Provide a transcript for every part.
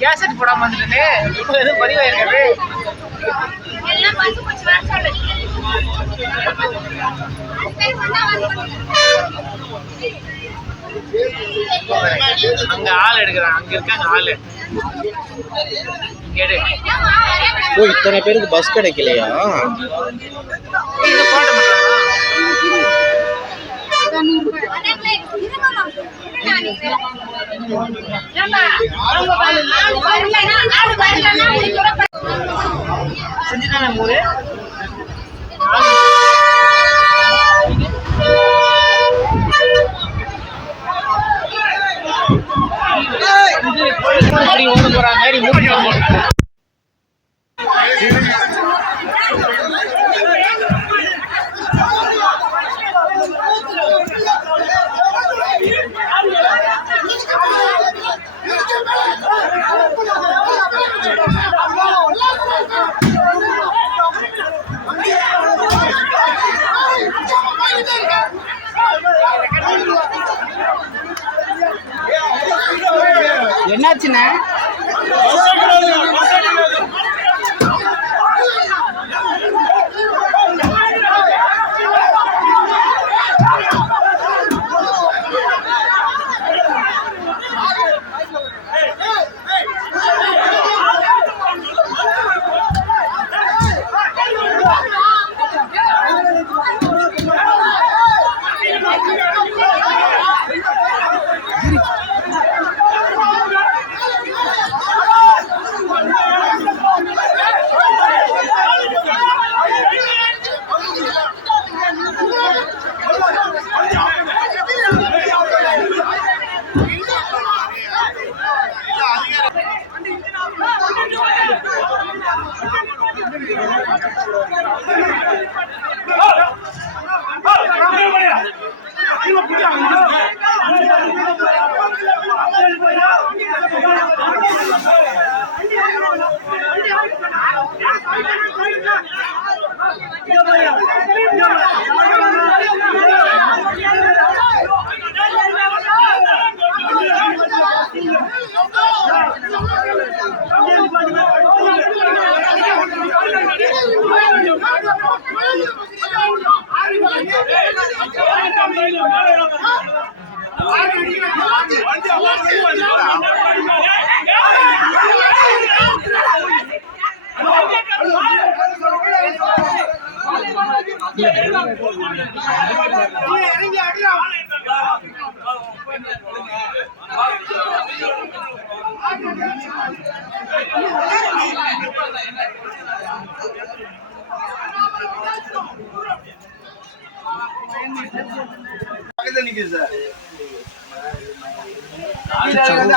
Cassette போடாம வந்துட்டு இப்போ எதுவும் பண்ணா அங்க ஆள் எடுக்கிறான். அங்க இருக்காங்க ஆளு. ஓ இத்தனை பேருக்கு பஸ் கிடைக்கலையா? இதை போட மாட்டாங்க. செஞ்சுட்டானே மூணு ஓட போறாங்க. என்னாச்சுண்ணே?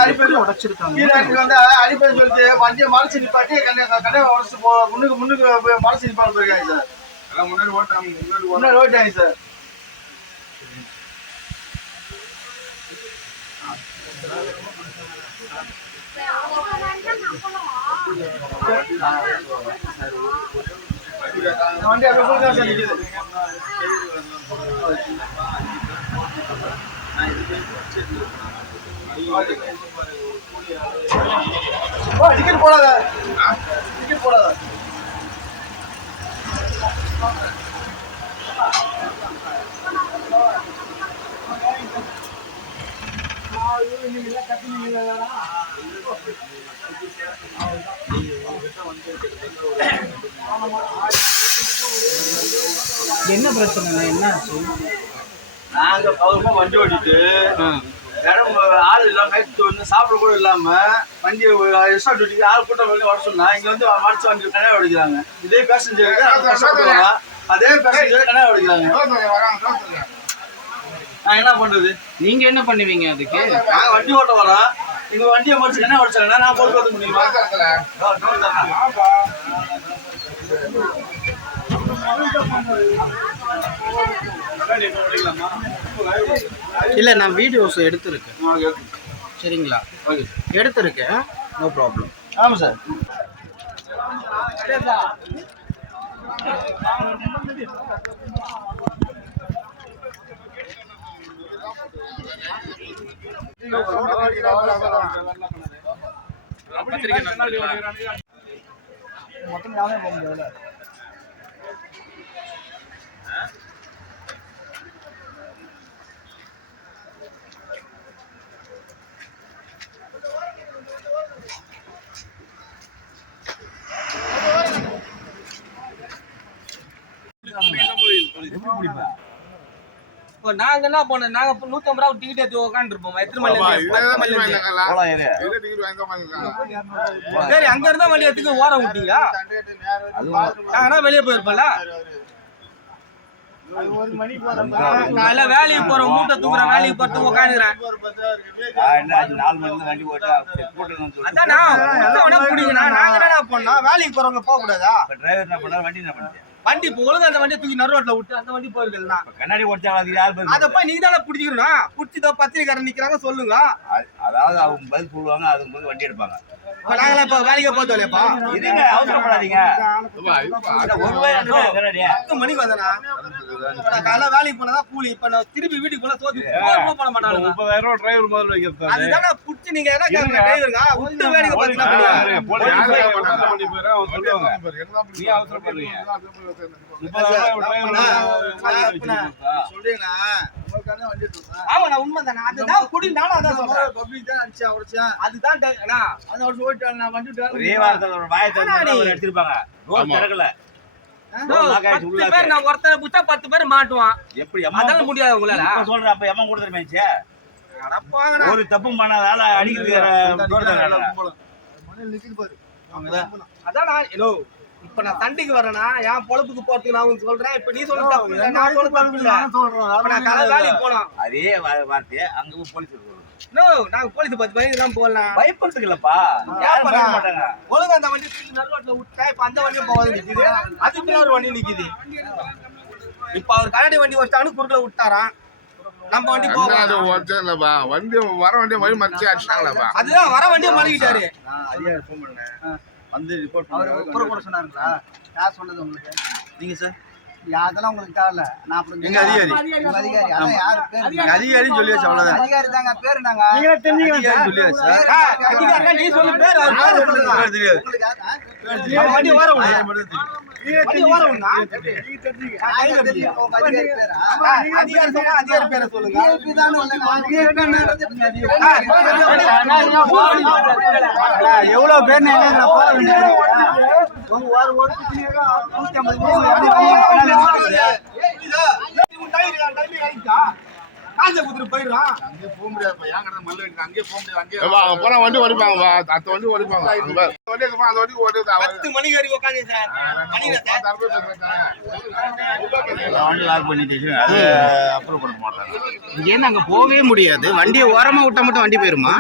அடிப்படை வந்து சொல்லிட்டு வண்டியை மறைச்சு நிப்பாட்டி கண்ணை கண்ணை உடச்சு முன்னுக்கு முன்னுக்கு மறைச்சு நிப்பாட்டு போயிருக்காங்க சார் முன்னாடி ஓட்டாங்க சார்? வண்டி அப்படியே டிக்கெட் போடாத. டிக்கெட் போடாத. என்ன பிரச்சனை என்னாச்சு? நாங்க பகுமா வண்டி ஓட்டிட்டு இடம் ஆள் இல்லாம வந்து சாப்பிட கூட இல்லாம வண்டி எக்ஸ்ட்ரா டியூட்டிக்கு ஆள் கூட்டம் வந்து வர சொன்னா இங்க வந்து மறைச்சு வண்டி கனவு அடிக்கிறாங்க. இதே பேசஞ்சருக்கு அதே பேசஞ்சர் கனவு அடிக்கிறாங்க. நான் என்ன பண்றது? நீங்க என்ன பண்ணுவீங்க அதுக்கு? நாங்க வண்டி ஓட்ட வரோம் இங்க வண்டியை மறைச்சு கனவு அடிச்சாங்கன்னா நான் பொறுப்பு வந்து முடியுமா இல்ல நான் வீடியோஸ் எடுத்திருக்கேன். சரிங்களா? எடுத்திருக்கேன். நோ ப்ராப்ளம் ஆமா சார். மொத்தம் யாரும் போக முடியாதுல்ல. இப்போ நாங்க என்ன பண்ணோம் நாங்க இப்போ நூத்தி ஐம்பது ரூபா டிக்கெட் எடுத்து எத்தனை மணி? பத்து மணி நேரம். சரி அங்க இருந்தா வண்டி எடுத்துக்கு ஓர விட்டீங்க நாங்கன்னா வெளியே போயிருப்போம்ல? ஒரு மணி போற காலையில வேலைக்கு போறோம் மூட்டை தூக்குற வேலைக்கு போறது உட்காந்துக்கிறேன் அதான்? நான் உத்தவனா பிடிக்கணும் நாங்க பண்ணோம் வேலைக்கு போறவங்க போக கூடாதா வண்டி இப்போ ஒழுங்கா அந்த வண்டியை தூக்கி நடு ரோட்ல விட்டு அந்த வண்டி போயிருக்கலாம் கண்ணாடி உடச்சாங்க யார் அத போய் நீங்க தானே பிடிச்சிக்கணும் பிடிச்சதோ பத்திரிக்காரன் நிக்கிறாங்க சொல்லுங்க. அதாவது அவங்க பதில் சொல்லுவாங்க அதுக்கு பதில் வண்டி எடுப்பாங்க. நாங்களே இப்ப வேலைக்கு போக இல்லையாப்பா இருங்க அவசரப்படாதீங்க. பத்து மணிக்கு வந்தனா காலைல வேலைக்கு போனதா கூலி இப்ப நான் திருப்பி வீட்டுக்கு போனா கூட போட மாட்டாங்க முப்பதாயிரம் ரூபாய் டிரைவர் முதல்ல வைக்கிறது அதுதானே புடிச்சு நீங்க என்ன கேக்குறீங்க டிரைவருங்க பண்ணி போயிடறேன் அவங்க சொல்லுவாங்க. நீ எடுத்துருக்கேன் ஆமா நான் உண்மைதானே. அதுதான் குடி நானும் அதான் சொல்றேன். பப்ளிக் தான் அடிச்சா அதுதான் அந்த வருஷம் ஓட்டு நான் விட்டு ஒரே வாரத்தில் ஒரு வாயத்தை எடுத்திருப்பாங்க. ரோட் திறக்கல. பத்து பேர் நான் ஒருத்தனை புடிச்சா பத்து பேர் மாட்டுவான். எப்படி அதெல்லாம் முடியாது உங்களால. சொல்றேன் அப்ப எம்மா கொடுத்துரு மேய்ச்சே அடப்பாங்கடா. ஒரு தப்பும் பண்ணாதால அடிக்கிறது அதான் நான் இதோ, இப்ப நான் சண்டைக்கு வரேனா என் பொழப்புக்கு போறதுக்கு நான் சொல்றேன். இப்ப நீ சொல்ல தப்பு இல்ல நான் சொல்ல தப்பு இல்ல. இப்ப நான் காலை வேலைக்கு போனோம் அதே வார்த்தையை அங்க போலீஸ் இருக்கு. நோ நாங்க போலீஸ் பத்து மணிக்கு தான் போடலாம் பயப்படுறதுக்கு இல்லப்பா யாரும் பயப்பட மாட்டாங்க? ஒழுங்கா அந்த வண்டி தூக்கி நடு ரோட்ல விட்டா இப்ப அந்த வண்டியும் போகாது நிக்குது. அதுக்கு ஒரு வண்டி நிக்குது. இப்ப அவர் கண்ணாடி வண்டி வச்சானு குறுக்கல விட்டாராம். நம்ம வண்டி போக வண்டி வர வண்டி வழி மறைச்சு அடிச்சாங்களாப்பா அதுதான் வர வண்டியை மாறிக்கிட்டாரு. நான் அதிகாரி ஃபோன் பண்ணேன். வந்து ரிப்போர்ட் அவர் உத்தரவு கூட சொன்னாருங்களா? யார் சொன்னது உங்களுக்கு? நீங்க சார்? அதெல்லாம் உங்களுக்கு தேவையில்ல. நான் அப்புறம் எங்க அதிகாரி? அதிகாரி அதான் யாரு பேரு? அதிகாரின்னு சொல்லியாச்சு அவ்வளவுதான். அதிகாரி தாங்க பேரு நாங்க அதிகாரின்னு சொல்லியாச்சு. ஆ, அதிகாரினா நீ சொல்லு பேர் அவர் பேர் சொல்லுங்க. பேர் தெரியாது. வண்டி விடு. அதிகாரி பேரா? சொன்னா அதிகாரி பேரை சொல்லுங்க VIP பேர் அங்கேயே போக முடியாதுப்பா. ஏன் கடை மல்லு இருக்கு? அங்கேயே போக முடியாது. வண்டி வண்டி ஓடிப்பாங்க அங்க வண்டி அந்த வண்டி. பத்து மணிக்கு வரைக்கும் உட்காந்து சார். வண்டி லாக் பண்ணிட்டு அது அப்ரூவ் பண்ண மாட்டாங்க இங்கேருந்து அங்க போகவே முடியாது. வண்டியை ஓரமா விட்டா மட்டும் வண்டி போயிருமா?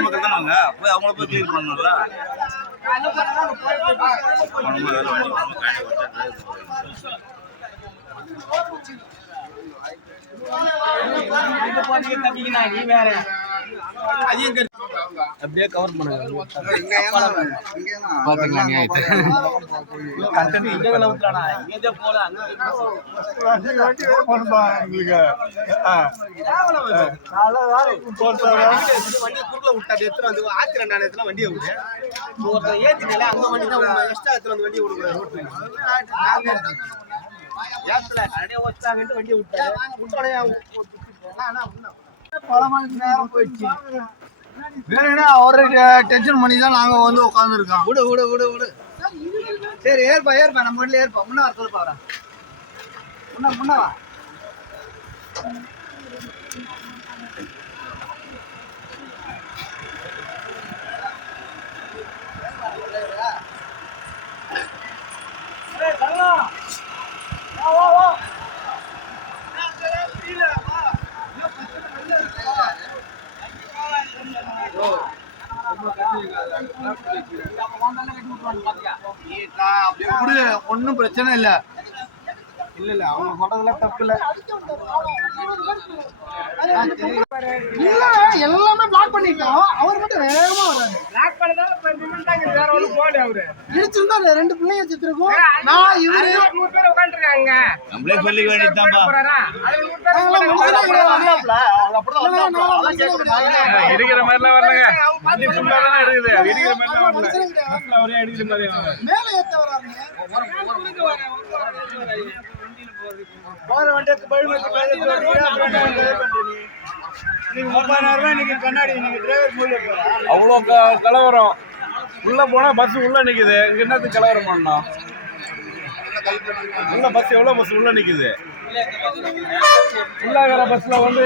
போய் அவங்கள போய் கிளியர் பண்ணணும்ல. நீ வேற அது எங்க அப்படியே கவர் பண்ணுங்க. இங்க ஏன் இங்க ஏன் கண்டென்ட் இங்க ஊத்துறானா இங்க போல அங்க வண்டி குறுக்கல விட்டாரு எடுத்துட்டு வந்து ஆத்தி ரெண்டாம் இடத்துல வண்டியை விட்டு ஒருத்தன் ஏத்தினால அங்க வண்டி தான் எக்ஸ்ட்ரா எடுத்துட்டு வந்து வண்டியை விடுங்க ரோட்ல போயிடுச்சு வேற என்ன அவரு டென்ஷன் பண்ணி தான் நாங்க வந்து உட்காந்துருக்கோம் விடு விடு விடு விடு சரி ஏற்பா ஏற்பா நம்ம வீட்டுல ஏற்பா முன்ன வர பாரு முன்ன முன்ன வா அப்படியே விடு ஒன்றும் பிரச்சனை இல்ல இல்ல இல்ல அவங்க சொல்றதுல தப்பு இல்ல இல்ல எல்லாமே பிளாக் பண்ணிட்டோம். அவர் மட்டும் வேகமா வராரு. இடிச்சிருந்தா ரெண்டு பிள்ளைங்க செத்துருக்கும் நான் இவரு நம்மளே சொல்லிக்க வேண்டியதுதான்ப்பா நாங்களாம் மனுஷனே கிடையாது. இருக்கிற மாதிரிலாம் வரலங்க. இருக்குது. இருக்கிற மாதிரிலாம் வரல. அடிக்கிற மாதிரி. மேல ஏத்த வராங்க போற வண்டிக்கு பழுமத்து அவ்வளோ க- கலவரம். உள்ள போனா பஸ் உள்ள நிக்குது. இங்க என்னத்துக்கு கலவரம் பண்ணோம் உள்ள பஸ் எவ்வளவு பஸ் உள்ள நிக்குது? உள்ளாகிற பஸ்ல வந்து